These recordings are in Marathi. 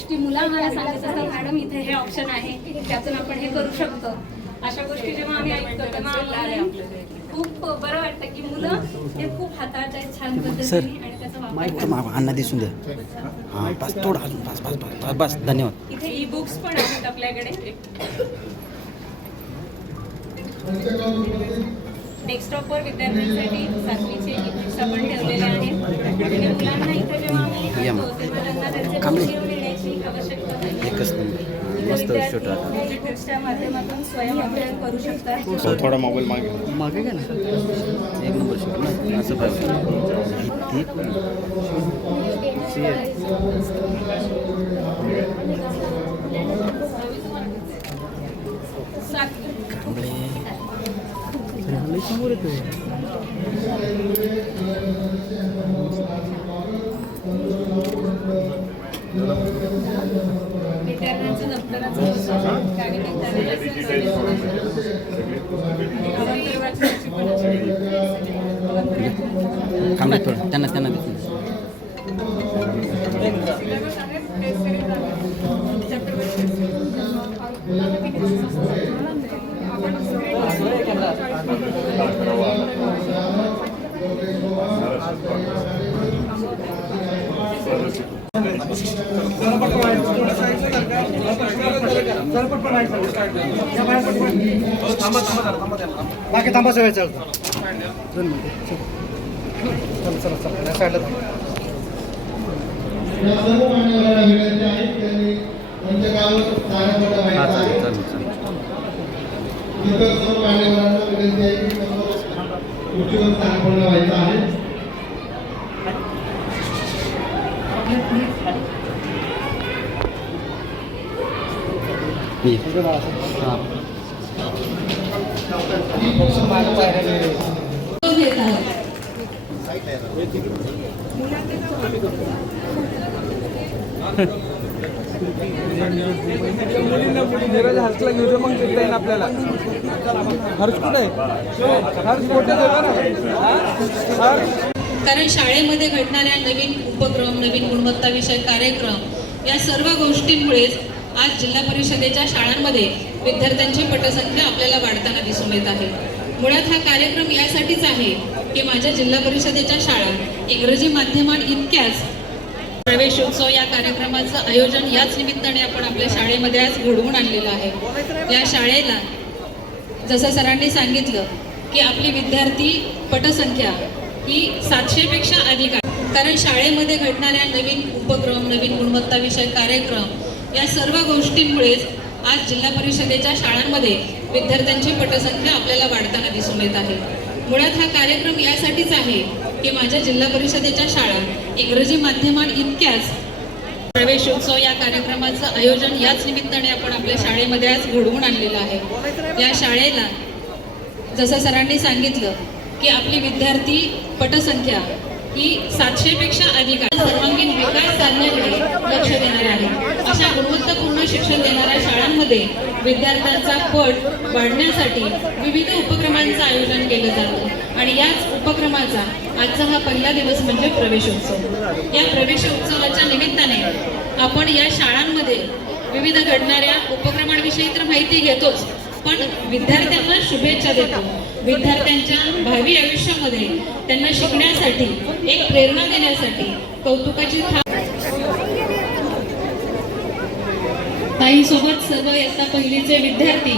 गोष्टी मुलं आम्हाला सांगत असतात, मॅडम इथे हे ऑप्शन आहे, त्यातून आपण हे करू शकतो. अशा गोष्टी जेव्हा आम्ही ऐकतो तेव्हा आम्हाला खूप बरं वाटतं की मुलं हे खूप हाताळतात छान पद्धतीने आणि त्याचा वापर अण्णा दिसून द्या. हां बस थोडं अजून बस बस बस बस धन्यवाद. इथे ई बुक्स पण आहेत आपल्याकडे. डेस्कटॉपवर विद्यार्थ्यांसाठी 7वीचे ई बुक्स आपण ठेवलेले आहेत आणि मुलांना इथे जेव्हा आम्ही आणतो तेव्हा त्यांना त्यांचे पुस्तक घेण्याची आवश्यकता नाही. एकच मस्त छोटा ई बुक्सच्या माध्यमातून स्वयंअध्ययन करू शकतात. थोडा मोबाईल मागे घ्या ना. एक नंबर शूट ना असं पाहिजे. ठीक समोर येतो. विद्यार्थ्यांचं दप्तराचं काही कांबळे थोडं त्यांना त्यांना दिसून बाकी थांबा सगळे चालतं. चला चला साईडला थांबा. हर्षला घेऊ मग देता येईल आपल्याला. हर्ष कुठे हर्ष मोठे कारण शाळेमध्ये घडणाऱ्या नवीन उपक्रम, नवीन गुणवत्ता विषयक कार्यक्रम या सर्व गोष्टींमुळेच आज जिल्हा परिषदेच्या शाळांमध्ये विद्यार्थ्यांची पटसंख्या आपल्याला वाढताना दिसून येत आहे. मुळात हा कार्यक्रम यासाठीच आहे की माझ्या जिल्हा परिषदेच्या शाळा इंग्रजी माध्यमात इतक्याच प्रवेशोत्सव या कार्यक्रमाचं आयोजन याच निमित्ताने आपण आपल्या शाळेमध्ये आज घडवून आणलेलं आहे. या शाळेला जसं सरांनी सांगितलं की आपली विद्यार्थी पटसंख्या ही 700 पेक्षा अधिक आहे. कारण शाळेमध्ये घडणाऱ्या नवीन उपक्रम, नवीन गुणवत्ता विषयक कार्यक्रम या सर्व गोष्टींमुळेच आज जिल्हा परिषदेच्या शाळांमध्ये विद्यार्थ्यांची पटसंख्या आपल्याला वाढताना दिसून येत आहे. मुळात हा कार्यक्रम यासाठीच आहे की माझ्या जिल्हा परिषदेच्या शाळा इंग्रजी माध्यमात इतक्याच प्रवेशोत्सव या कार्यक्रमाचं आयोजन याच निमित्ताने आपण आपल्या शाळेमध्ये आज घडवून आणलेलं आहे. या शाळेला जसं सरांनी सांगितलं की आपली विद्यार्थी पटसंख्या ही 700 पेक्षा अधिक आहे. सर्वांगीण विकास साधण्याकडे लक्ष देणार आहे. अशा गुणवत्तापूर्ण शिक्षण देणाऱ्या शाळांमध्ये विद्यार्थ्यांचा पट वाढण्यासाठी विविध उपक्रमांचं आयोजन केलं जातं आणि याच उपक्रमाचा आजचा हा पहिला दिवस म्हणजे प्रवेशोत्सव. या प्रवेशोत्सवाच्या निमित्ताने आपण या शाळांमध्ये विविध घडणाऱ्या उपक्रमांविषयी तर माहिती घेतोच, पण विद्यार्थ्यांना शुभेच्छा देतो. विद्यार्थ्यांच्या भावी आयुष्यामध्ये त्यांना शिकण्यासाठी एक प्रेरणा देण्यासाठी कौतुकाची ताईसोबत सर्व इयत्ता पहिलीचे विद्यार्थी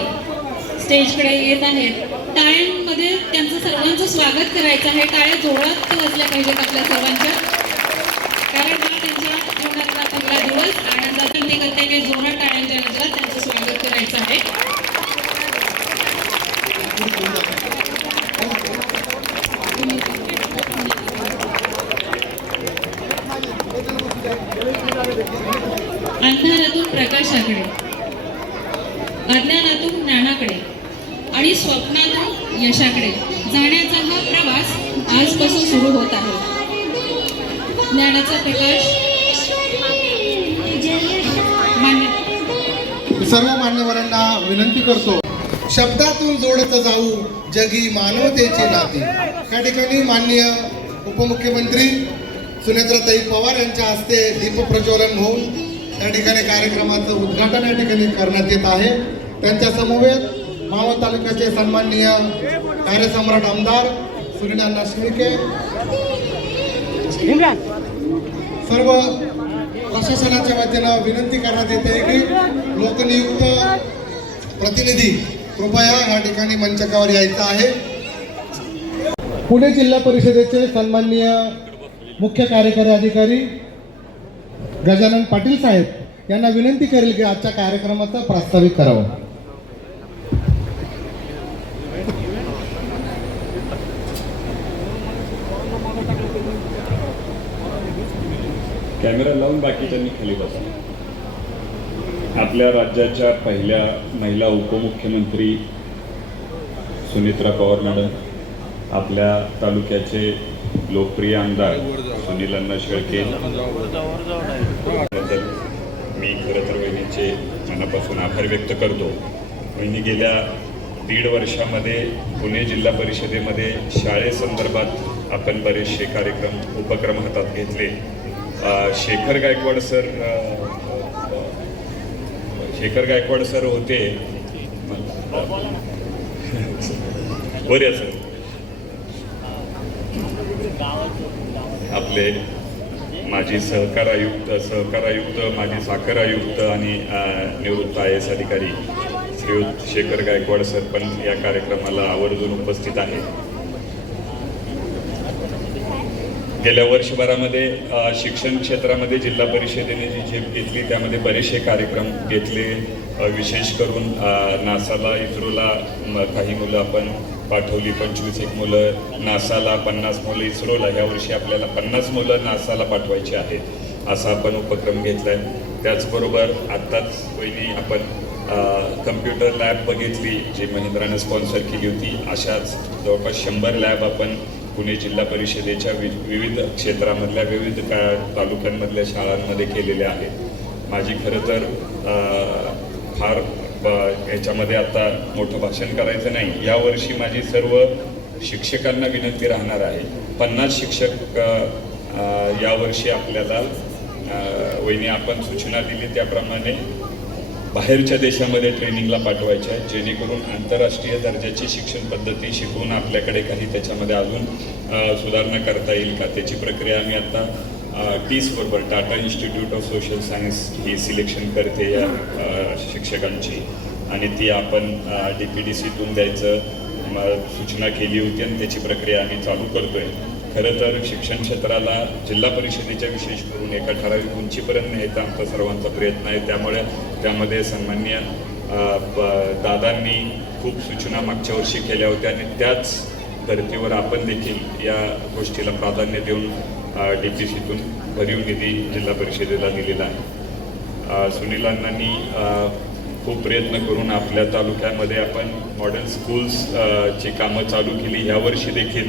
स्टेजकडे येत आहेत. टाळ्यांमध्ये त्यांचं सर्वांचं स्वागत करायचं आहे. टाळ्या जोरात वाजल्या पाहिजेत आपल्या सर्वांच्या, कारण हा त्यांच्या जीवनातला पहिला दिवस. आनंदातील निगतेने जोरात टाळ्यांच्या गजरात त्यांचं स्वागत करायचं आहे. अंधारातून प्रकाशाकडे, अज्ञानातून ज्ञानाकडे आणि स्वप्नातून यशाकडे जाण्याचा हा प्रवास आजपासून सुरू होत आहे. ज्ञानाचा प्रकाश सर्व मान्यवरांना विनंती करतो, शब्दातून जोडत जाऊ जगी मानवतेची नाती. त्या ठिकाणी माननीय उपमुख्यमंत्री सुनेत्राताई पवार यांच्या हस्ते दीप प्रज्वलन होऊन त्या ठिकाणी कार्यक्रमाचं उद्घाटन या ठिकाणी करण्यात येत आहे. त्यांच्या समवेत मावळ तालुक्याचे सन्माननीय कार्यसम्राट आमदार सुनील अण्णा शेळके, सर्व प्रशासनाच्या वतीनं विनंती करण्यात येते की लोकनियुक्त प्रतिनिधी कृपया या ठिकाणी मंचकावर यायचं आहे. पुणे जिल्हा परिषदेचे सन्माननीय मुख्य कार्यकारी अधिकारी गजानन पाटील साहेब यांना विनंती करेल की आजच्या कार्यक्रमाचं प्रास्ताविक करावं. कॅमेरा लावून बाकीच्यांनी खाली बसा. आपल्या राज्याच्या पहिल्या महिला उपमुख्यमंत्री सुनेत्रा पवार मॅडम, आपल्या तालुक्याचे लोकप्रिय आमदार सुनील अण्णा शेळके, मी खरं तर वहिनीचे मनापासून आभार व्यक्त करतो. वहिनी गेल्या 1.5 वर्षामध्ये पुणे जिल्हा परिषदेमध्ये शाळेसंदर्भात आपण बरेचसे कार्यक्रम उपक्रम हातात घेतले. शेखर गायकवाड सर होते बरे सर आपले माजी सहकार आयुक्त माजी साखर आयुक्त आणि निवृत्त IAS अधिकारी श्रीयुत शेखर गायकवाड सर पण या कार्यक्रमाला आवर्जून उपस्थित आहेत. गेल्या वर्षभरामध्ये शिक्षण क्षेत्रामध्ये जिल्हा परिषदेने जी झेप घेतली त्यामध्ये बरेचसे कार्यक्रम घेतले. विशेष करून नासाला इस्रोला काही मुलं आपण पाठवली, 25 मुलं नासाला, 50 मुलं इस्रोला. यावर्षी आपल्याला 50 मुलं नासाला पाठवायची आहेत असा आपण उपक्रम घेतला आहे. त्याचबरोबर आत्ताच वहिनी आपण कम्प्युटर लॅब बघितली जी महिंद्राने स्पॉन्सर केली होती. अशाच जवळपास 100 लॅब आपण पुणे जिल्हा परिषदेच्या विविध क्षेत्रामधल्या विविध तालुक्यांमधल्या शाळांमध्ये केलेल्या आहेत. माझी खरं तर फार याच्यामध्ये आता मोठं भाषण करायचं नाही. यावर्षी माझी सर्व शिक्षकांना विनंती राहणार आहे. 50 शिक्षक यावर्षी आपल्याला वहिनी आपण सूचना दिली त्याप्रमाणे बाहेरच्या देशामध्ये ट्रेनिंगला पाठवायचे आहे, जेणेकरून आंतरराष्ट्रीय दर्जाची शिक्षण पद्धती शिकवून आपल्याकडे काही त्याच्यामध्ये अजून सुधारणा करता येईल का त्याची प्रक्रिया आम्ही आता TISS बरोबर Tata institute of social science he selection करते या शिक्षकांची आणि ती आपण DPDCतून द्यायचं सूचना केली होती आणि त्याची प्रक्रिया आम्ही चालू करतोय. खरं तर शिक्षण क्षेत्राला जिल्हा परिषदेच्या विशेष करून एका ठराविक उंचीपर्यंत न्यायचा आमचा सर्वांचा प्रयत्न आहे. त्यामुळे त्यामध्ये सन्माननीय दादांनी खूप सूचना मागच्या वर्षी केल्या होत्या आणि त्याच धर्तीवर आपण देखील या गोष्टीला प्राधान्य देऊन DPCतून भरीव निधी जिल्हा परिषदेला दिलेला आहे. सुनील अण्णांनी खूप प्रयत्न करून आपल्या तालुक्यामध्ये आपण मॉडेल स्कूल्स ची कामं चालू केली. यावर्षी देखील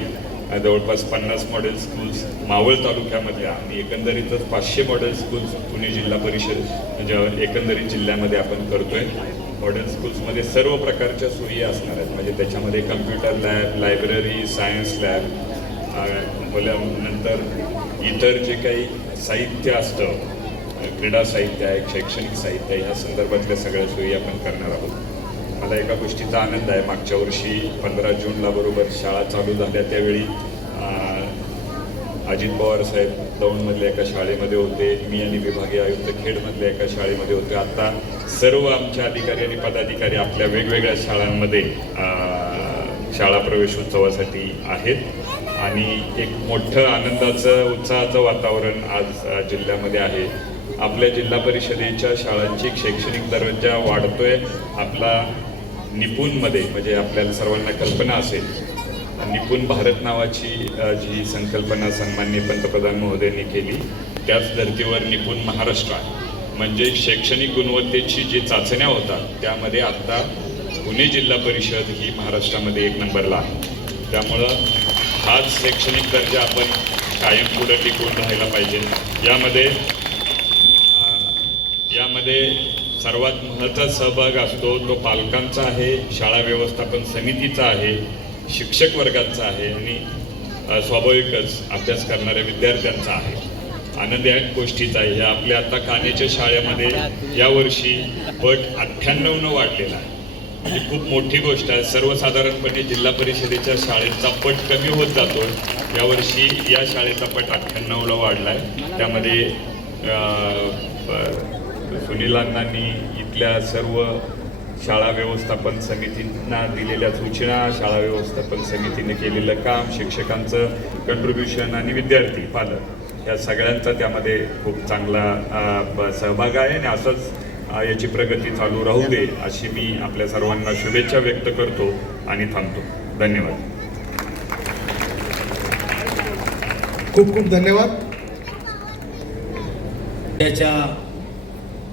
जवळपास 50 मॉडेल स्कूल्स मावळ तालुक्यामधल्या आणि एकंदरीतच 500 मॉडेल स्कूल्स पुणे जिल्हा परिषद म्हणजे एकंदरीत जिल्ह्यामध्ये आपण करतोय. मॉडेल स्कूल्समध्ये सर्व प्रकारच्या सोयी असणार आहेत. म्हणजे त्याच्यामध्ये computer lab, library, science lab, नंतर इतर जे काही साहित्य असतं, क्रीडा साहित्य आहे, शैक्षणिक साहित्य आहे, ह्या संदर्भातल्या सगळ्या सोयी आपण करणार आहोत. मला एका गोष्टीचा आनंद आहे. मागच्या वर्षी 15 जूनला बरोबर शाळा चालू झाल्या त्यावेळी अजित पवार साहेब दौंडमधल्या एका शाळेमध्ये होते, मी आणि विभागीय आयुक्त खेडमधल्या एका शाळेमध्ये होते. आता सर्व आमचे अधिकारी आणि पदाधिकारी आपल्या वेगवेगळ्या शाळांमध्ये शाळा प्रवेशोत्सवासाठी आहेत आणि एक मोठं आनंदाचं उत्साहाचं वातावरण आज जिल्ह्यामध्ये आहे. आपल्या जिल्हा परिषदेच्या शाळांची शैक्षणिक दर्जा वाढतोय. आपला निपुणमध्ये म्हणजे आपल्याला सर्वांना कल्पना असेल, निपुण भारत नावाची जी संकल्पना सन्माननीय पंतप्रधान महोदयांनी केली त्याच धर्तीवर निपुण महाराष्ट्र आहे. म्हणजे शैक्षणिक गुणवत्तेची जी चाचण्या होतात त्यामध्ये आता पुणे जिल्हा परिषद ही महाराष्ट्रामध्ये 1 नंबरला आहे. त्यामुळं हाच शैक्षणिक दर्जा आपण कायम पुढे टिकवून राहायला पाहिजे. यामध्ये सर्वात महत्त्वाचा सहभाग असतो तो पालकांचा आहे, शाळा व्यवस्थापन समितीचा आहे, शिक्षक वर्गाचा आहे आणि स्वाभाविकच अभ्यास करणाऱ्या विद्यार्थ्यांचा आहे. आनंदी गोष्टीचा आहे. या आपल्या आता कानेच्या शाळेमध्ये यावर्षी पट 98 वाढलेला आहे. ही खूप मोठी गोष्ट आहे. सर्वसाधारणपणे जिल्हा परिषदेच्या शाळेचा पट कमी होत जातो. यावर्षी या शाळेचा पट 98ला वाढला आहे. त्यामध्ये सुनील अण्णांनी इथल्या सर्व शाळा व्यवस्थापन समितींना दिलेल्या सूचना, शाळा व्यवस्थापन समितीने केलेलं काम, शिक्षकांचं कंट्रीब्युशन आणि विद्यार्थी पालक या सगळ्यांचा त्यामध्ये खूप चांगला सहभाग आहे. आणि असंच याची प्रगती चालू राहू दे अशी मी आपल्या सर्वांना शुभेच्छा व्यक्त करतो आणि थांबतो. धन्यवाद. खूप खूप धन्यवाद. त्याच्या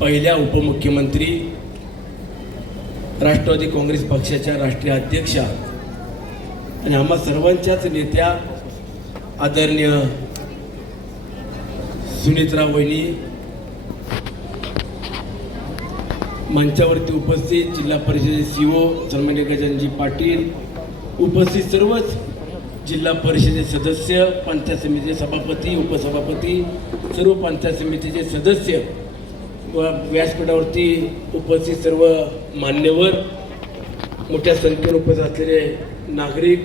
पहिल्या उपमुख्यमंत्री, राष्ट्रवादी काँग्रेस पक्षाच्या राष्ट्रीय अध्यक्षा आणि आम्हा सर्वांच्याच नेत्या आदरणीय सुनीत्रा वहिनी, मंचावरती उपस्थित जिल्हा परिषदेचे CEO सन्माननीय गजाननजी पाटील, उपस्थित सर्वच जिल्हा परिषदेचे सदस्य, पंचायत समितीचे सभापती, उपसभापती, सर्व पंचायत समितीचे सदस्य व व्यासपीठावरती उपस्थित सर्व मान्यवर, मोठ्या संख्येने उपस्थित असलेले नागरिक,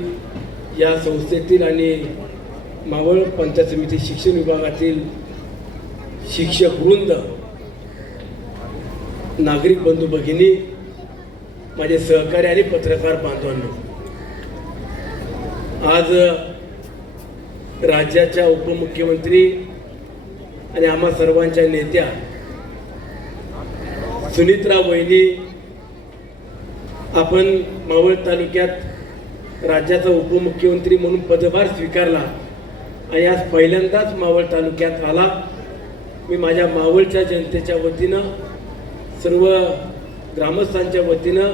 या संस्थेतील आणि मावळ पंचायत समिती शिक्षण विभागातील शिक्षक वृंद, नागरिक बंधू भगिनी, माझे सहकारी आणि पत्रकार बांधवांनो, आज राज्याच्या उपमुख्यमंत्री आणि आम्हा सर्वांच्या नेत्या सुनीत्रा वहिनी, आपण मावळ तालुक्यात राज्याचा उपमुख्यमंत्री म्हणून पदभार स्वीकारला आणि आज पहिल्यांदाच मावळ तालुक्यात आला. मी माझ्या मावळच्या जनतेच्या वतीनं, सर्व ग्रामस्थांच्या वतीनं,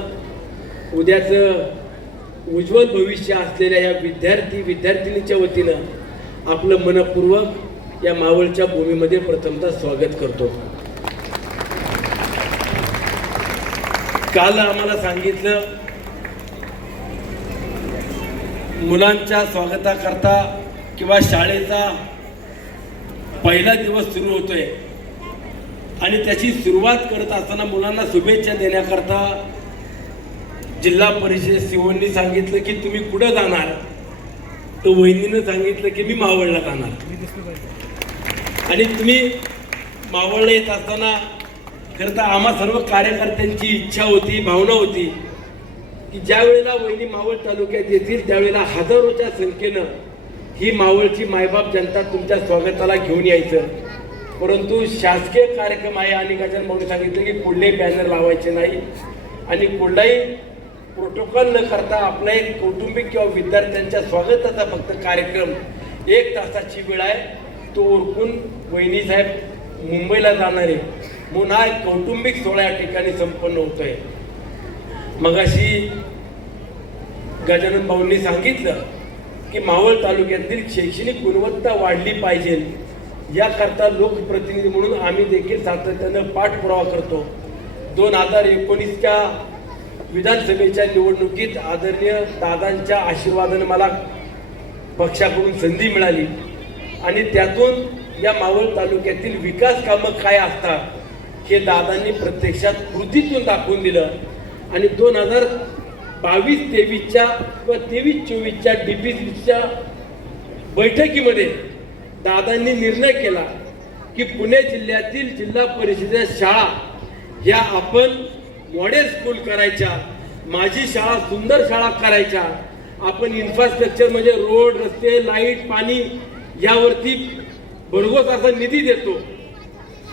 उद्याचं उज्ज्वल भविष्य असलेल्या या विद्यार्थिनीच्या वतीनं आपलं मनपूर्वक या मावळच्या भूमीमध्ये प्रथमतः स्वागत करतो. काल आम्हाला सांगितलं मुलांच्या स्वागताकरता किंवा शाळेचा पहिला दिवस सुरू होतोय आणि त्याची सुरुवात करत असताना मुलांना शुभेच्छा देण्याकरता जिल्हा परिषद सीओनी सांगितलं की तुम्ही कुठं जाणार, तर वहिनीनं सांगितलं की मी मावळला जाणार. आणि तुम्ही मावळला येत असताना खरं तर आम्हा सर्व कार्यकर्त्यांची इच्छा होती, भावना होती की ज्या वेळेला वहिनी मावळ तालुक्यात येतील त्यावेळेला हजारोच्या संख्येनं ही मावळची मायबाप जनता तुमच्या स्वागताला घेऊन यायचं. परंतु शासकीय कार्यक्रम आहे आणि गजानन भाऊने सांगितलं की कुठलेही बॅनर लावायचे नाही आणि कुठलाही प्रोटोकॉल न करता आपला एक कौटुंबिक किंवा विद्यार्थ्यांच्या स्वागताचा फक्त कार्यक्रम 1 तासाची वेळ आहे, तो उरकून वहिनी साहेब मुंबईला जाणारे म्हणून हा एक कौटुंबिक सोहळा या ठिकाणी संपन्न होतोय. मगाशी गजानन भाऊंनी सांगितलं की मावळ तालुक्यातील शैक्षणिक गुणवत्ता वाढली पाहिजे, याकरता लोकप्रतिनिधी म्हणून आम्ही देखील सातत्यानं पाठपुरावा करतो. 2019च्या विधानसभेच्या निवडणुकीत आदरणीय दादांच्या आशीर्वादाने मला पक्षाकडून संधी मिळाली आणि त्यातून या मावळ तालुक्यातील विकास कामं काय असतात हे दादांनी प्रत्यक्षात कृतीतून दाखवून दिलं. आणि 2022-23च्या व 23-24च्या DPCच्या बैठकीमध्ये दादांनी निर्णय केला की पुणे जिल्ह्यातील जिल्हा परिषदेच्या शाळा ह्या आपण मॉडेल स्कूल करायच्या, माझी शाळा सुंदर शाळा करायच्या. आपण इन्फ्रास्ट्रक्चर म्हणजे रोड, रस्ते, लाईट, पाणी यावरती भरघोस असा निधी देतो.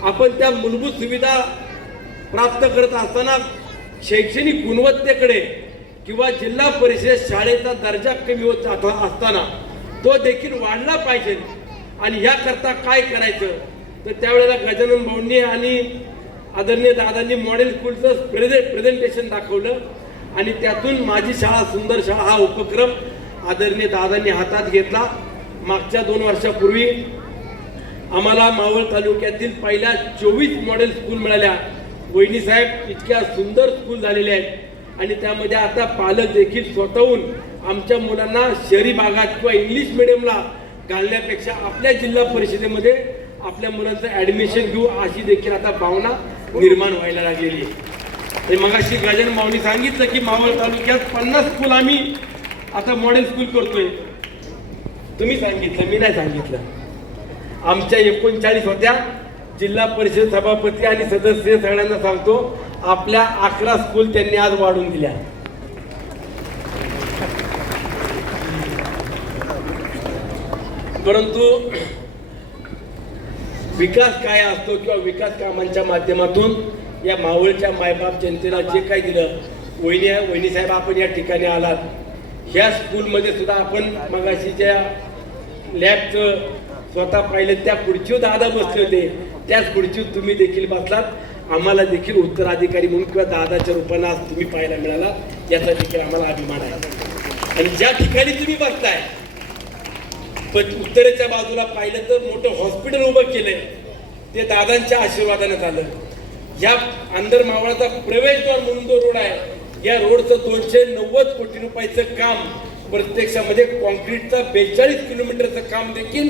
आपण त्या मूलभूत सुविधा प्राप्त करत असताना शैक्षणिक गुणवत्तेकडे किंवा जिल्हा परिषद शाळेचा दर्जा कमी होत असताना तो देखील वाढला पाहिजे. आणि याकरता काय करायचं, तर त्यावेळेला गजानन भाऊंनी आणि आदरणीय दादांनी मॉडेल स्कूलचं प्रेझेंटेशन दाखवलं आणि त्यातून माझी शाळा सुंदर शाळा हा उपक्रम आदरणीय दादांनी हातात घेतला. मागच्या 2 वर्षापूर्वी आम्हाला मावळ तालुक्यातील पहिल्या 24 मॉडेल स्कूल मिळाल्या. वहिनी साहेब इतक्या सुंदर स्कूल झालेल्या आहेत आणि त्यामध्ये आता पालक देखील स्वतःहून आमच्या मुलांना शहरी भागात किंवा इंग्लिश मिडियमला घालण्यापेक्षा आपल्या जिल्हा परिषदेमध्ये आपल्या मुलांचं ॲडमिशन घेऊ अशी देखील आता भावना निर्माण व्हायला लागलेली आहे. आणि मगाशी गजानन माऊली सांगितलं की मावळ तालुक्यात 50 स्कूल आम्ही आता मॉडेल स्कूल करतोय. तुम्ही सांगितलं, मी नाही सांगितलं. आमच्या 39 होत्या. जिल्हा परिषद सभापती आणि सदस्य सगळ्यांना सांगतो, आपल्या 11 स्कूल त्यांनी आज वाढवून दिल्या. परंतु विकास काय असतो किंवा विकास कामांच्या माध्यमातून या मावळच्या मायबाप जनतेला जे काही दिलं, वहिनी साहेब आपण या ठिकाणी आलात. ह्या स्कूलमध्ये सुद्धा आपण मगाशी ज्या लॅबचं स्वतः पाहिलं त्या खुर्चीवर दादा बसले होते, त्याच खुर्चीवर तुम्ही देखील बसलात. आम्हाला देखील उत्तराधिकारी म्हणून किंवा दादाच्या रूपानं आज तुम्ही पाहायला मिळाला, याचा देखील आम्हाला अभिमान आहे. आणि ज्या ठिकाणी तुम्ही बसताय पण उत्तरेच्या बाजूला पाहिलं तर मोठं हॉस्पिटल उभं केलंय, ते दादांच्या आशीर्वादाने झालं. या अंदर मावळाचा प्रवेशद्वार म्हणून जो रोड आहे, या रोडचं 290 कोटी रुपयाचं काम प्रत्यक्षामध्ये कॉन्क्रीटचं 42 किलोमीटरचं काम देखील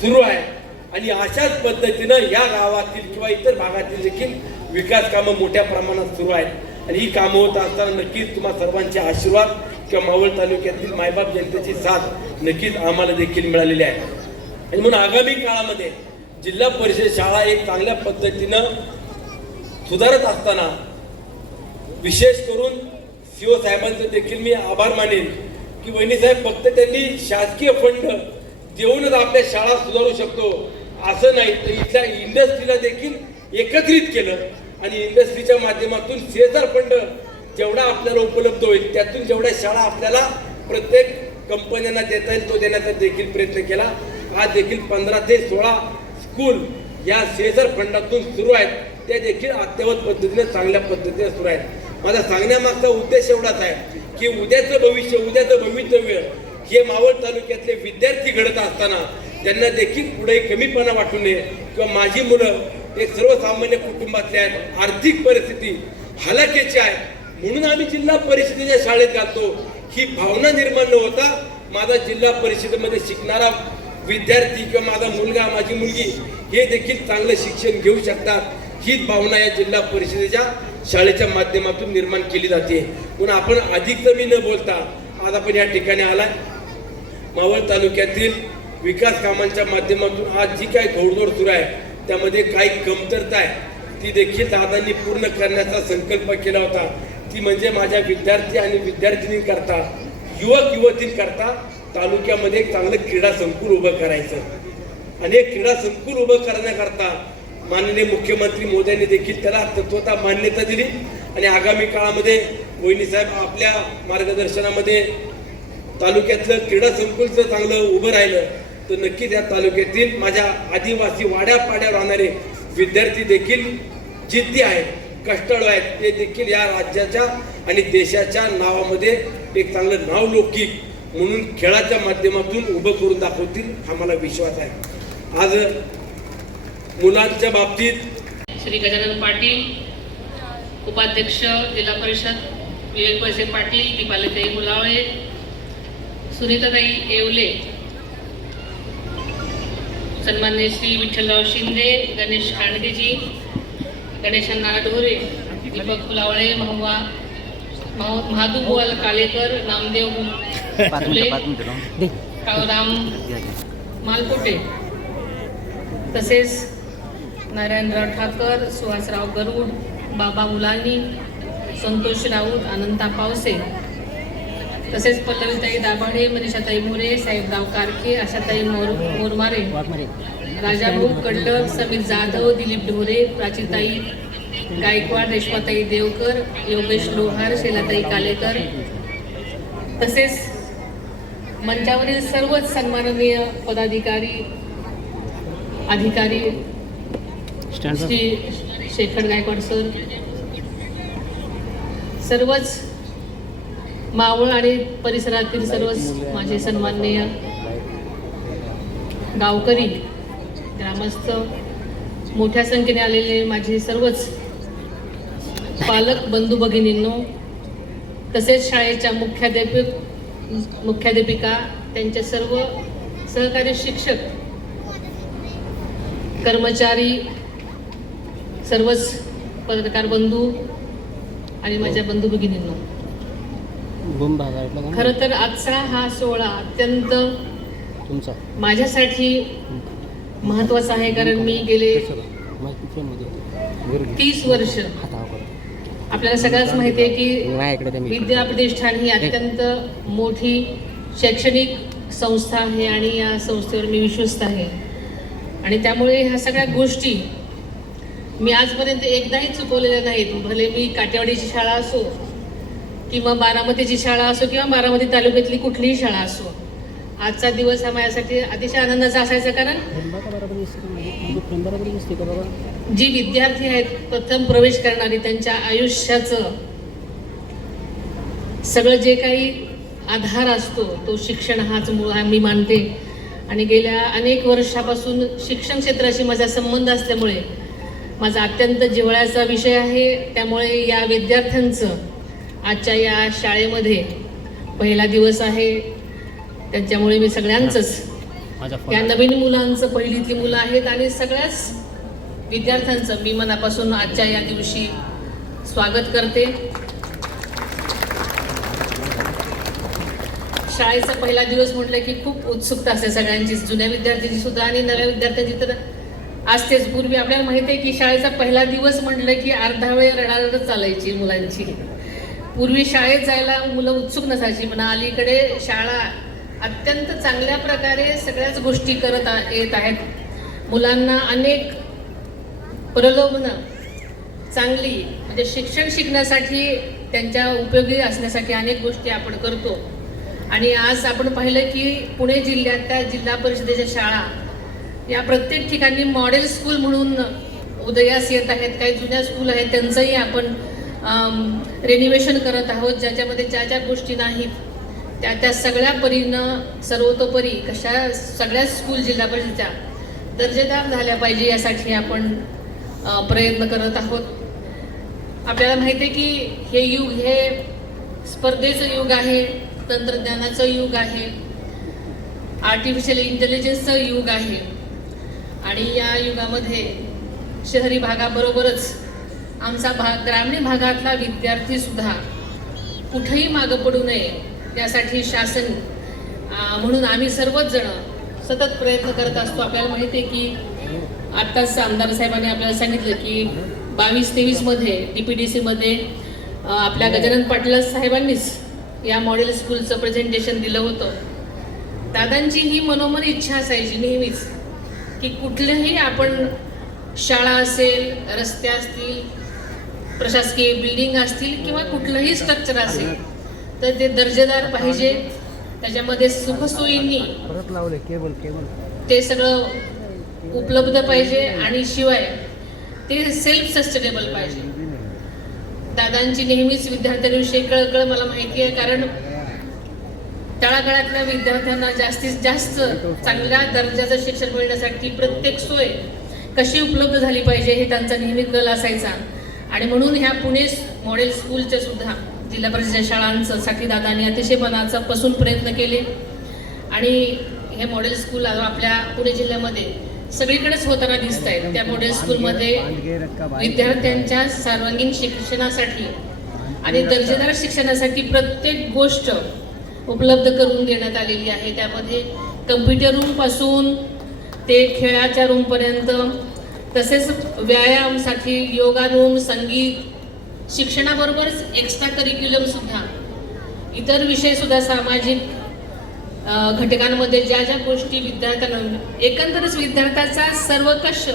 सुरू आहे. आणि अशाच पद्धतीनं या गावातील किंवा इतर भागातील देखील विकास कामं मोठ्या प्रमाणात सुरू आहेत. आणि ही कामं होत असताना नक्कीच तुम्हा सर्वांचे आशीर्वाद किंवा मावळ तालुक्यातील मायबाप जनतेची साथ नक्कीच आम्हाला देखील मिळालेली आहे. आणि म्हणून आगामी काळामध्ये जिल्हा परिषद शाळा एक चांगल्या पद्धतीनं सुधारत असताना विशेष करून सीओ साहेबांचं देखील मी आभार मानेन की वहिनी साहेब फक्त त्यांनी शासकीय फंड देऊनच आपल्या शाळा सुधारू शकतो असं नाही, तर इथल्या इंडस्ट्रीला देखील एकत्रित केलं आणि इंडस्ट्रीच्या माध्यमातून CSR फंड जेवढा आपल्याला उपलब्ध होईल त्यातून जेवढ्या शाळा आपल्याला प्रत्येक कंपन्यांना देता येईल तो देण्याचा देखील प्रयत्न केला. आज देखील 15 ते 16 स्कूल या CSR फंडातून सुरू आहेत, त्या देखील अत्यावत पद्धतीने चांगल्या पद्धतीने सुरू आहेत. माझा सांगण्यामागचा उद्देश एवढाच आहे की उद्याचं भविष्य, उद्याचं भवितव्य हे मावळ तालुक्यातले विद्यार्थी घडत असताना त्यांना देखील पुढे कमीपणा वाटू नये किंवा माझी मुलं एक सर्वसामान्य कुटुंबातले आहेत, आर्थिक परिस्थिती हलाखीची आहे म्हणून आम्ही जिल्हा परिषदेच्या शाळेत घालतो, ही भावना निर्माण न होता माझा जिल्हा परिषदेमध्ये शिकणारा विद्यार्थी किंवा माझा मुलगा माझी मुलगी हे देखील चांगलं शिक्षण घेऊ शकतात, हीच भावना या जिल्हा परिषदेच्या शाळेच्या माध्यमातून निर्माण केली जाते. म्हणून आपण अधिक मी न बोलता आज आपण या ठिकाणी आलाय. मावळ तालुक्यातील विकास कामांच्या माध्यमातून आज जी काही घोडदौड सुरू आहे त्यामध्ये काही कमतरता आहे ती देखील दादांनी पूर्ण करण्याचा संकल्प केला होता. ती म्हणजे माझ्या विद्यार्थी आणि विद्यार्थिनींकरता, युवक युवतींकरता तालुक्यामध्ये एक चांगलं क्रीडा संकुल उभं करायचं. आणि एक क्रीडा संकुल उभं करण्याकरता माननीय मुख्यमंत्री मोदयांनी देखील त्याला तत्वता मान्यता दिली. आणि आगामी काळामध्ये वहिनी साहेब आपल्या मार्गदर्शनामध्ये तालुक्यातलं क्रीडा संकुलचं चांगलं उभं राहिलं तर नक्कीच या तालुक्यातील माझ्या आदिवासी वाड्यापाड्यावर राहणारे विद्यार्थी देखील जिद्दी आहेत, कष्टाळू आहेत, ते देखील या राज्याच्या आणि देशाच्या नावामध्ये एक चांगलं नाव लौकिक म्हणून खेळाच्या माध्यमातून उभं करून दाखवतील हा मला विश्वास आहे. आज मुलांच्या बाबतीत श्री गजानन पाटील, उपाध्यक्ष जिल्हा परिषद विवेक वळसे पाटील, दीपालीताई गुलावळे, सुनीताताई येवले, सन्माननीय श्री विठ्ठलराव शिंदे, गणेश खांडगेजी, गणेशअण्णा ढोरे, दीपक गुलावळे, महादूबुवाल कालेकर, नामदेव फुले, काळराम मालकोटे, तसेच नारायणराव ठाकर, सुहासराव गरुड, बाबा मुलानी, संतोष राऊत, अनंता पावसे, तसेच पल्लवीताई दाभाडे, मनीषाताई मोरे, साहेबराव कारके, आशाताई मोरमारे, राजाभाऊ कडलक, समीर जाधव, दिलीप ढोरे, प्राचीताई गायकवाड, रेश्माताई देवकर, योगेश लोहार, शेलाताई कालेकर, तसेच मंचावरील सर्वच सन्माननीय पदाधिकारी अधिकारी श्री शेखर गायकवाड सर, सर्वच मावळ आणि परिसरातील सर्वच माझे सन्माननीय गावकरी, ग्रामस्थ, मोठ्या संख्येने आलेले माझे सर्वच पालक बंधू भगिनींनो, तसेच शाळेच्या मुख्याध्यापिका, त्यांचे सर्व सहकारी शिक्षक, कर्मचारी, सर्वच पत्रकार बंधू आणि माझ्या बंधू भगिनींनो, खरं तर आजचा हा सोहळा अत्यंत माझ्यासाठी महत्त्वाचा आहे, कारण मी गेले 30 वर्ष, आपल्याला सगळ्याच माहिती आहे की विद्या प्रतिष्ठान ही अत्यंत मोठी शैक्षणिक संस्था आहे आणि या संस्थेवर मी विश्वस्त आहे. आणि त्यामुळे ह्या सगळ्या गोष्टी मी आजपर्यंत एकदाही चुकवलेल्या नाहीत. भले मी काटेवाडीची शाळा असो किंवा बारामतीची शाळा असो किंवा बारामती तालुक्यातली कुठलीही शाळा असो, आजचा दिवस हा माझ्यासाठी अतिशय आनंदाचा असायचा. कारण जी विद्यार्थी आहेत प्रथम प्रवेश करणारी, त्यांच्या आयुष्याचं सगळं जे काही आधार असतो तो शिक्षण हाच मूळ मी मानते. आणि गेल्या अनेक वर्षापासून शिक्षण क्षेत्राशी माझा संबंध असल्यामुळे माझा अत्यंत जिव्हाळ्याचा विषय आहे. त्यामुळे या विद्यार्थ्यांचं आजच्या या शाळेमध्ये पहिला दिवस आहे, त्याच्यामुळे मी सगळ्यांचंच, या नवीन मुलांचं, पहिलीतली मुलं आहेत आणि सगळ्याच विद्यार्थ्यांचं मी मनापासून आजच्या या दिवशी स्वागत करते. शाळेचा पहिला दिवस म्हटलं की खूप उत्सुकता असते सगळ्यांची, जुन्या विद्यार्थ्यांची सुद्धा आणि नव्या विद्यार्थ्यांची तर असतेच. पूर्वी आपल्याला माहिती आहे की शाळेचा पहिला दिवस म्हटलं की अर्धा वेळ रडारड चालायची मुलांची. पूर्वी शाळेत जायला मुलं उत्सुक नसायची, पण अलीकडे शाळा अत्यंत चांगल्या प्रकारे सगळ्याच गोष्टी करत येत आहेत. मुलांना अनेक प्रलोभनं चांगली, म्हणजे शिक्षण शिकण्यासाठी त्यांच्या उपयोगी असण्यासाठी अनेक गोष्टी आपण करतो. आणि आज आपण पाहिलं की पुणे जिल्ह्यातल्या जिल्हा परिषदेच्या शाळा या प्रत्येक ठिकाणी मॉडेल स्कूल म्हणून उदयास येत आहेत. काही जुन्या स्कूल आहेत त्यांचंही आपण रेनिवेशन करत आहोत, ज्याच्यामध्ये ज्या ज्या गोष्टी नाहीत त्या सगळ्या परीनं सर्वतोपरी कशा सगळ्या स्कूल जिल्हा परिषदेच्या दर्जेदार झाल्या पाहिजे यासाठी आपण प्रयत्न करत आहोत. आपल्याला माहिती आहे की हे युग हे स्पर्धेचं युग आहे, तंत्रज्ञानाचं युग आहे, आर्टिफिशियल इंटेलिजन्सचं युग आहे. आणि या युगामध्ये शहरी भागाबरोबरच आमचा ग्रामीण भागातला विद्यार्थी सुद्धा कुठेही मागं पडू नये यासाठी शासन म्हणून आम्ही सर्वच जण सतत प्रयत्न करत असतो. आपल्याला माहिती आहे की आत्ताच आमदार साहेबांनी आपल्याला सांगितलं की 22-23 मध्ये DPDC मध्ये आपल्या गजानन पाटील साहेबांनीच या मॉडेल स्कूलचं प्रेझेंटेशन दिलं होतं. दादांची ही मनोमन इच्छा असायची नेहमीच की कुठलंही आपण शाळा असेल, रस्ते असतील, प्रशासकीय बिल्डिंग असतील किंवा कुठलंही स्ट्रक्चर असेल तर ते दर्जेदार पाहिजे, त्याच्यामध्ये सुखसोयींनी ते सगळं उपलब्ध पाहिजे आणि शिवाय ते सेल्फ सस्टेनेबल पाहिजे. दादांची नेहमीच विद्यार्थ्यांविषयी कळकळ मला माहिती आहे, कारण तळागाळातल्या विद्यार्थ्यांना जास्तीत जास्त चांगल्या दर्जाचं शिक्षण मिळण्यासाठी प्रत्येक सोय कशी उपलब्ध झाली पाहिजे हे त्यांचा नेहमी कल असायचा. आणि म्हणून ह्या पुणे मॉडेल स्कूलच्या सुद्धा जिल्हा परिषद शाळांचं साठी दादांनी अतिशय मनापासून प्रयत्न केले. आणि हे मॉडेल स्कूल आपल्या पुणे जिल्ह्यामध्ये सगळीकडेच होताना दिसत आहेत. त्या मॉडेल स्कूलमध्ये विद्यार्थ्यांच्या सर्वांगीण शिक्षणासाठी आणि दर्जेदार शिक्षणासाठी प्रत्येक गोष्ट उपलब्ध करून देण्यात आलेली आहे. त्यामध्ये कम्प्युटर रूमपासून ते खेळाच्या रूमपर्यंत, तसेच व्यायामासाठी योगा रूम, संगीत शिक्षणाबरोबरच एक्स्ट्रा करिक्युलम सुद्धा, इतर विषय सुद्धा, सामाजिक घटकांमध्ये ज्या ज्या गोष्टी विद्यार्थ्यांना, एकंदरच विद्यार्थ्याचा सर्वकष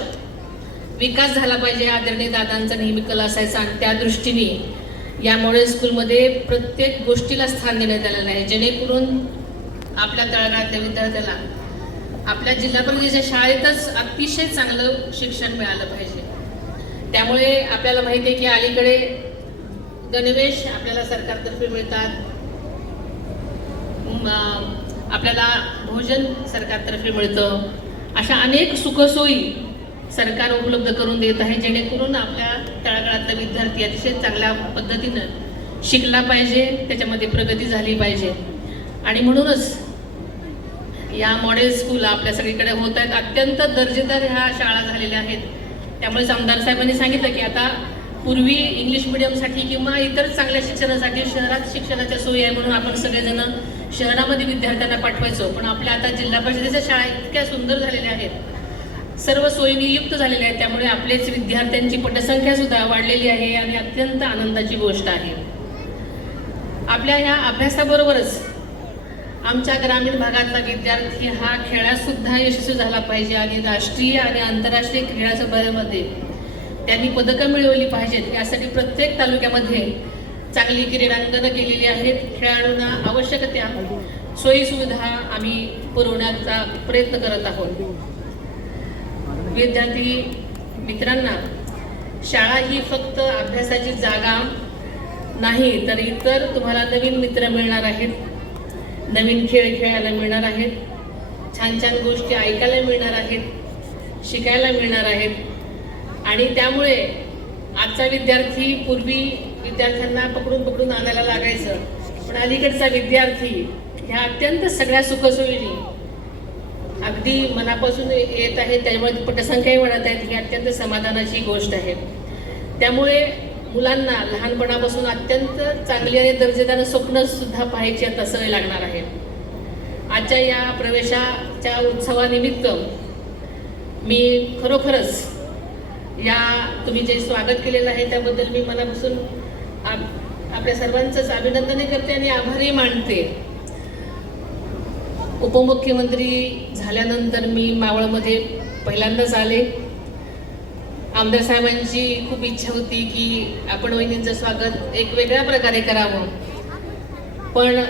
विकास झाला पाहिजे आदरणीय दादांचा नेहमी कल असायचा. आणि त्या दृष्टीने या मॉडेल स्कूलमध्ये प्रत्येक गोष्टीला स्थान देण्यात आलेलं आहे, जेणेकरून आपल्या तळागाळातल्या विद्यार्थ्याला आपल्या जिल्हा परिषदेच्या शाळेतच अतिशय चांगलं शिक्षण मिळालं पाहिजे. त्यामुळे आपल्याला माहिती आहे की अलीकडे गणवेश आपल्याला सरकारतर्फे मिळतात, आपल्याला भोजन सरकारतर्फे मिळतं, अशा अनेक सुखसोयी सरकार उपलब्ध करून देत आहे, जेणेकरून आपल्या तळागाळातला विद्यार्थी अतिशय चांगल्या पद्धतीनं शिकला पाहिजे, त्याच्यामध्ये प्रगती झाली पाहिजे. आणि म्हणूनच या मॉडेल स्कूल आपल्या सगळीकडे होत आहेत. अत्यंत दर्जेदार ह्या शाळा झालेल्या आहेत. त्यामुळेच आमदार साहेबांनी सांगितलं की आता पूर्वी इंग्लिश मिडियमसाठी किंवा इतर चांगल्या शिक्षणासाठी शहरात शिक्षणाच्या सोयी आहे म्हणून आपण सगळेजण शहरामध्ये विद्यार्थ्यांना पाठवायचो. पण आपल्या आता जिल्हा परिषदेच्या शाळा इतक्या सुंदर झालेल्या आहेत, सर्व सोयींनी युक्त झालेल्या आहेत. त्यामुळे आपलेच विद्यार्थ्यांची पटसंख्या सुद्धा वाढलेली आहे आणि अत्यंत आनंदाची गोष्ट आहे. आपल्या ह्या अभ्यासाबरोबरच आमच्या ग्रामीण भागातला विद्यार्थी हा खेळात सुद्धा यशस्वी झाला पाहिजे आणि राष्ट्रीय आणि आंतरराष्ट्रीय क्रीडा स्पर्धेमध्ये त्यांनी पदकं मिळवली पाहिजेत. यासाठी प्रत्येक तालुक्यामध्ये चांगली क्रीडांगणं केलेली आहेत. खेळाडूंना आवश्यक त्या सोयीसुविधा आम्ही पुरवण्याचा प्रयत्न करत आहोत. विद्यार्थी मित्रांना, शाळा ही फक्त अभ्यासाची जागा नाही तर इतर तुम्हाला नवीन मित्र मिळणार आहेत, नवीन खेळ खेळायला मिळणार आहेत, छान छान गोष्टी ऐकायला मिळणार आहेत, शिकायला मिळणार आहेत. आणि त्यामुळे आजचा विद्यार्थी, पूर्वी विद्यार्थ्यांना पकडून पकडून आणायला लागायचं, पण अलीकडचा विद्यार्थी ह्या अत्यंत सगळ्या सुखसोयीनी अगदी मनापासून येत आहे. त्यामुळे पटसंख्याही वाढत आहेत. ही अत्यंत समाधानाची गोष्ट आहे. त्यामुळे मुलांना लहानपणापासून अत्यंत चांगली आणि दर्जेदार स्वप्न सुद्धा पाहायची आता सवय लागणार आहे. आजच्या या प्रवेशाच्या उत्सवानिमित्त मी खरोखरच या तुम्ही जे स्वागत केलेलं आहे त्याबद्दल मी मनापासून आपल्या सर्वांचंच अभिनंदन करते आणि आभारही मानते. उपमुख्यमंत्री झाल्यानंतर मी मावळमध्ये पहिल्यांदाच आले. आमदार साहेबांची खूप इच्छा होती की आपण वहिनींचं स्वागत एक वेगळ्या प्रकारे करावं, पण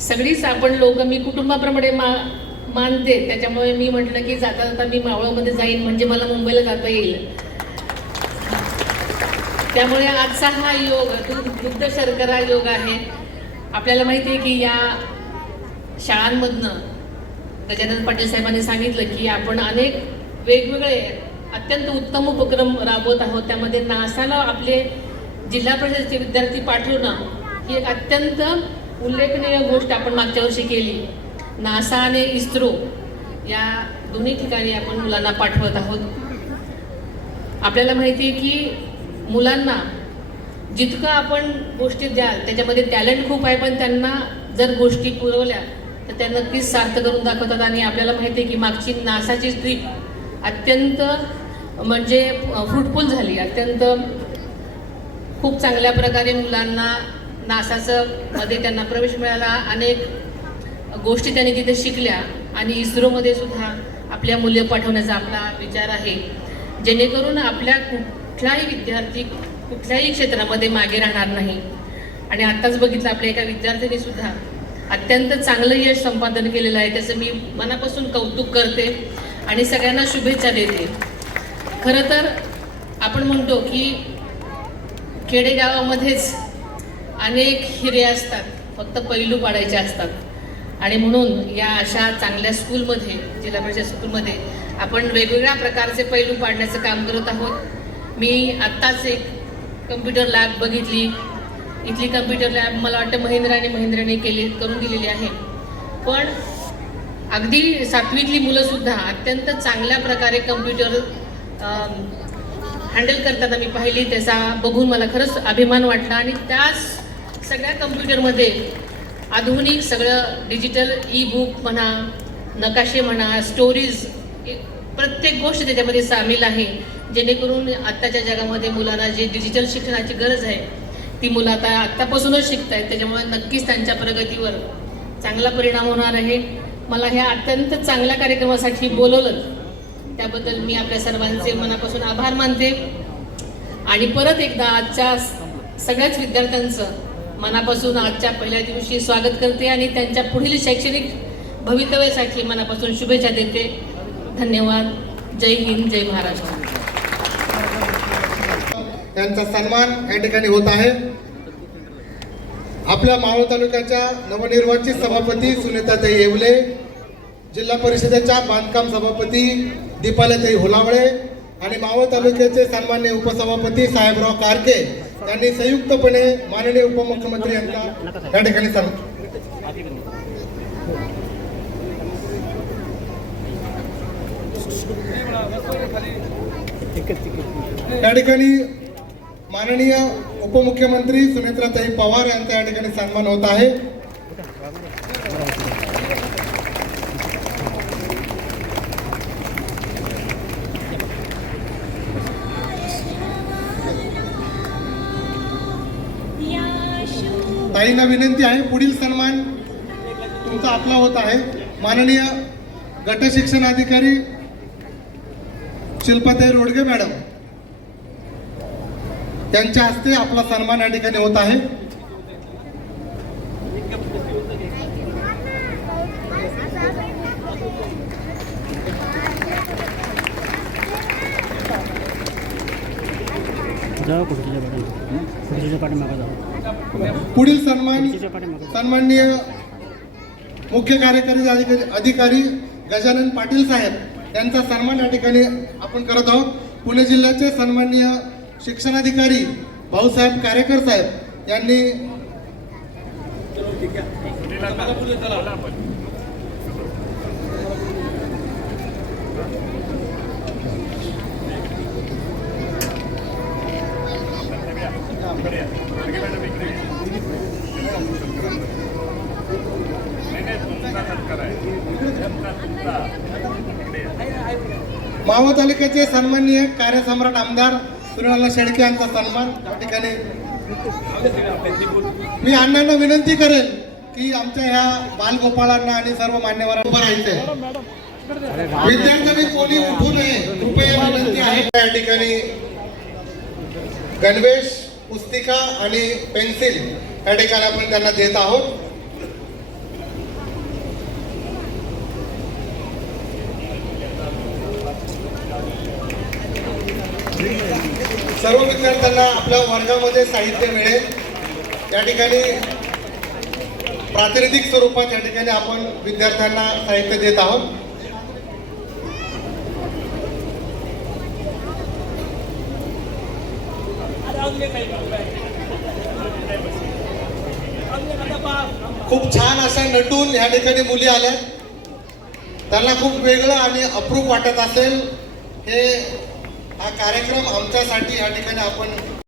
सगळीच आपण लोक मी कुटुंबाप्रमाणे मानते. त्याच्यामुळे मी म्हटलं की जाता जाता मी मावळमध्ये जाईन म्हणजे मला मुंबईला जाता येईल. त्यामुळे आजचा हा योग दुग्ध शर्करा योग आहे. आपल्याला माहिती आहे की या शाळांमधनं गजानन पाटील साहेबांनी सांगितलं की आपण अनेक वेगवेगळे अत्यंत उत्तम उपक्रम राबवत आहोत. त्यामध्ये नासाला आपले जिल्हा परिषदेचे विद्यार्थी पाठवणं ही एक अत्यंत उल्लेखनीय गोष्ट आपण मागच्या वर्षी केली. नासा आणि इस्रो या दोन्ही ठिकाणी आपण मुलांना पाठवत आहोत. आपल्याला माहिती आहे की मुलांना जितकं आपण गोष्टी द्याल त्याच्यामध्ये टॅलेंट खूप आहे, पण त्यांना जर गोष्टी पुरवल्या तर त्या नक्कीच सार्थ करून दाखवतात. आणि आपल्याला माहिती आहे की मागची नासाची ट्रिप अत्यंत म्हणजे फ्रुटफुल झाली. अत्यंत खूप चांगल्या प्रकारे मुलांना नासाचं मध्ये त्यांना प्रवेश मिळाला. अनेक गोष्टी त्यांनी तिथे शिकल्या आणि इस्रोमध्ये सुद्धा आपल्या मुले पाठवण्याचा आपला विचार आहे, जेणेकरून आपल्या कुठलाही विद्यार्थी कुठल्याही क्षेत्रामध्ये मागे राहणार नाही. आणि आत्ताच बघितलं आपल्या एका विद्यार्थ्यांनी सुद्धा अत्यंत चांगलं यश संपादन केलेलं आहे. त्याचं मी मनापासून कौतुक करते आणि सगळ्यांना शुभेच्छा देते. खरं तर आपण म्हणतो की खेडेगावामध्येच अनेक हिरे असतात, फक्त पैलू पाडायचे असतात. आणि म्हणून या अशा चांगल्या स्कूलमध्ये, जिल्हा परिषद स्कूलमध्ये आपण वेगवेगळ्या प्रकारचे पैलू पाडण्याचं काम करत आहोत. मी आत्ताच एक कम्प्युटर लॅब बघितली. इथली कम्प्युटर लॅब मला वाटतं महिंद्रा आणि महिंद्राने करून दिलेली आहे. पण अगदी 7वीतली मुलंसुद्धा अत्यंत चांगल्या प्रकारे कम्प्युटर हँडल करताना मी पाहिली. त्याचा बघून मला खरंच अभिमान वाटला. आणि त्याच सगळ्या कम्प्युटरमध्ये आधुनिक सगळं डिजिटल ई बुक म्हणा, नकाशे म्हणा, स्टोरीज, प्रत्येक गोष्ट त्याच्यामध्ये सामील आहे, जेणेकरून आत्ताच्या जगामध्ये मुलांना जे डिजिटल शिक्षणाची गरज आहे ती मुलं आत्तापासूनच शिकत आहेत. त्याच्यामुळे नक्कीच त्यांच्या प्रगतीवर चांगला परिणाम होणार आहे. मला ह्या अत्यंत चांगल्या कार्यक्रमासाठी बोलवलं त्याबद्दल मी आपल्या सर्वांचे मनापासून आभार मानते. आणि परत एकदा आजच्या सगळ्याच विद्यार्थ्यांचं मनापासून आजच्या पहिल्या दिवशी स्वागत करते आणि त्यांच्या पुढील शैक्षणिक भवितव्यासाठी मनापासून शुभेच्छा देते. धन्यवाद. जय हिंद, जय महाराष्ट्र. त्यांचा सन्मान या ठिकाणी होत आहे. आपल्या मावळ तालुक्याच्या नवनिर्वाचित सभापती सुनीताताई येवले, जिल्हा परिषदेच्या बांधकाम सभापती दीपालीताई होलावळे आणि मावळ तालुक्याचे सन्मान्य उपसभापती साहेबराव कारके यांनी संयुक्तपणे माननीय उपमुख्यमंत्री यांना या ठिकाणी या ठिकाणी माननीय उपमुख्यमंत्री सुनेत्राताई पवार यांचा या ठिकाणी सन्मान होत आहे. ताईंना विनंती आहे, पुढील सन्मान तुमचा आपला होत आहे. माननीय गट शिक्षण अधिकारी शिल्पाताई रोडगे मॅडम त्यांच्या हस्ते आपला सन्मान या ठिकाणी होत आहे. पुढील सन्मान सन्माननीय मुख्य कार्यकारी अधिकारी गजानन पाटील साहेब यांचा सन्मान या ठिकाणी आपण करत आहोत. पुणे जिल्ह्याचे सन्माननीय शिक्षणाधिकारी भाऊसाहेब कारेकर साहेब यांनी मावळ तालुक्याचे सन्माननीय कार्यसम्राट आमदार सुनील शेळके यांचा सन्मान या ठिकाणी. मी अण्णांना विनंती करेल की आमच्या ह्या बालगोपाळांना आणि सर्व मान्यवरांना उभं राहायचंय. विद्यार्थ्यांनी कोणी उठू नये, कृपया विनंती आहे. या ठिकाणी गणवेश, पुस्तिका आणि पेन्सिल या ठिकाणी आपण त्यांना देत आहोत. सर्व विद्यार्थ्यांना आपल्या वर्गामध्ये साहित्य मिळेल. या ठिकाणी प्रातिनिधिक स्वरूपात या ठिकाणी आपण विद्यार्थ्यांना साहित्य देत आहोत. खूप छान अशा नटून या ठिकाणी मुली आल्या. त्यांना खूप वेगळं आणि अप्रूप वाटत असेल. हा कार्यक्रम आमच्यासाठी या ठिकाणी आपण